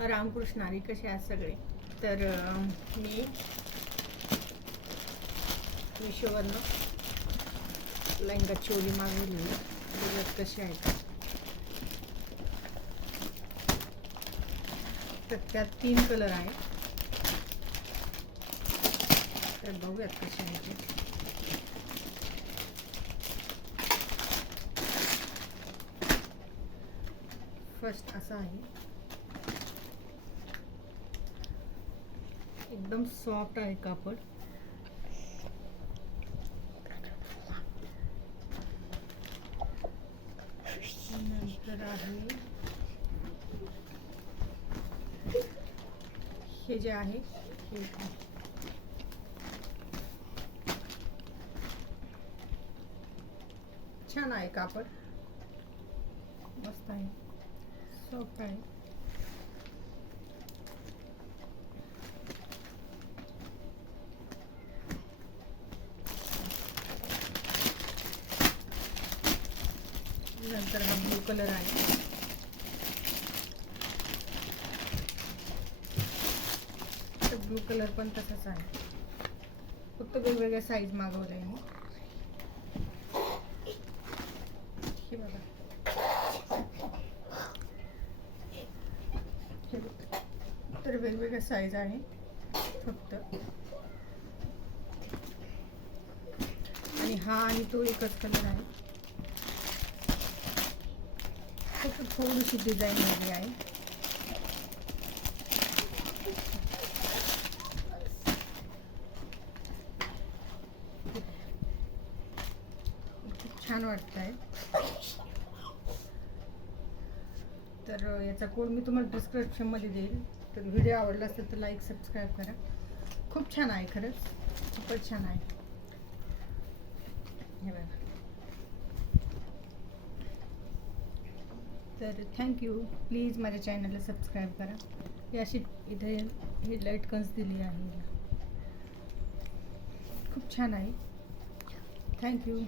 रामकृष्ण हरी, कसे आहेत सगळे? तर मी मिशोवरनं लेहंगा चोली मागवलेली, बघत कसे आहेत. तर त्यात 3 कलर आहेत, तर बघूयात कसे आहेत ते. फर्स्ट असा आहे, एकदम सॉफ्ट आहे कापड. नंतर आहे हे जे आहे हे छान आहे कापड, मस्त आहे, सॉफ्ट आहे. नंतर हा ब्लू कलर आहे, तर ब्लू कलर पण तसाच आहे, फक्त वेगवेगळ्या साईज मागवल्या आहे मी. हे बघा, तर वेगवेगळ्या साईज आहे फक्त. आणि हा आणि तो एकच कलर आहे, फक्त थोडीशी डिझाईन वेगळी आहे. खूप छान वाटत आहे. तर याचा कोड मी तुम्हाला डिस्क्रिप्शनमध्ये देईल. तर व्हिडिओ आवडला असेल तर लाईक सबस्क्राईब करा. खूप छान आहे, खरंच खूपच छान आहे. हे बघा, तर थँक्यू. प्लीज माझ्या चॅनलला सबस्क्राईब करा. ही अशी इथे ही लटकन्स दिली आहे, खूप छान आहे. थँक्यू.